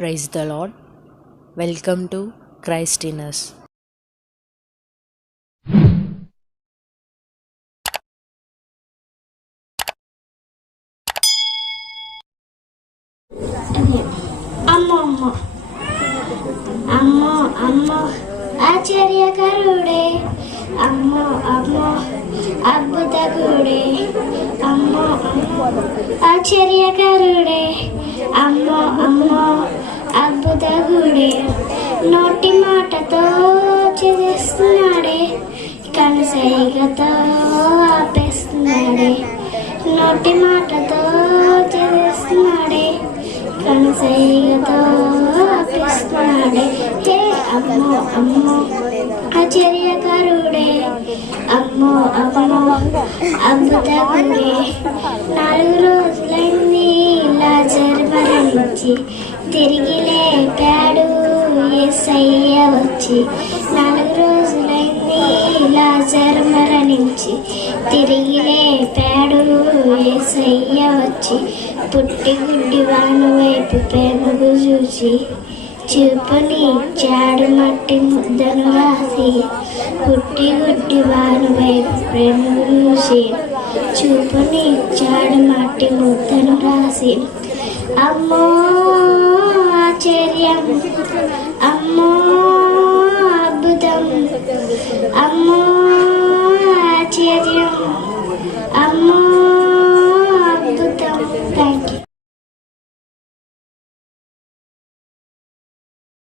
Praise the Lord. Welcome to Christ in us. అమ్మ అమ్మ అమ్మ ఆశ్చర్యకరుడే, అమ్మ అమ్మ అద్భుతకుడే, అమ్మ అమ్మ ఆశ్చర్యకరుడే, అమ్మ అమ్మ అద్భుతకుడే. నోటి మాటతో చేస్తున్నాడే, కనుసైగతో ఆపేస్తున్నాడే. నోటి మాటతో చేస్తున్నాడే, కనుసైగతో ఆపేస్తున్నాడే. హే అమ్మో అమ్మో ఆశ్చర్యకరుడే, అమ్మో అమ్మో అద్భుతకుడే. 4 రోజులైంది లాజరు మరణించి, తిరిగి లేపాడు యేసయ్య వచ్చి. 4 రోజులైంది లాజరు మరణించి, తిరిగి లేపాడు యేసయ్య వచ్చి. పుట్టి గుడ్డి వాని వైపు ప్రేమకు చూసి, చూపునిచ్చాడు మట్టి ముద్దను రాసి. పుట్టి గుడ్డి వాని వైపు ప్రేమకు చూసి, చూపునిచ్చాడు మట్టి ముద్దను రాసి. అమ్మో ఆశ్చర్యం, అమ్మో అద్భుతం,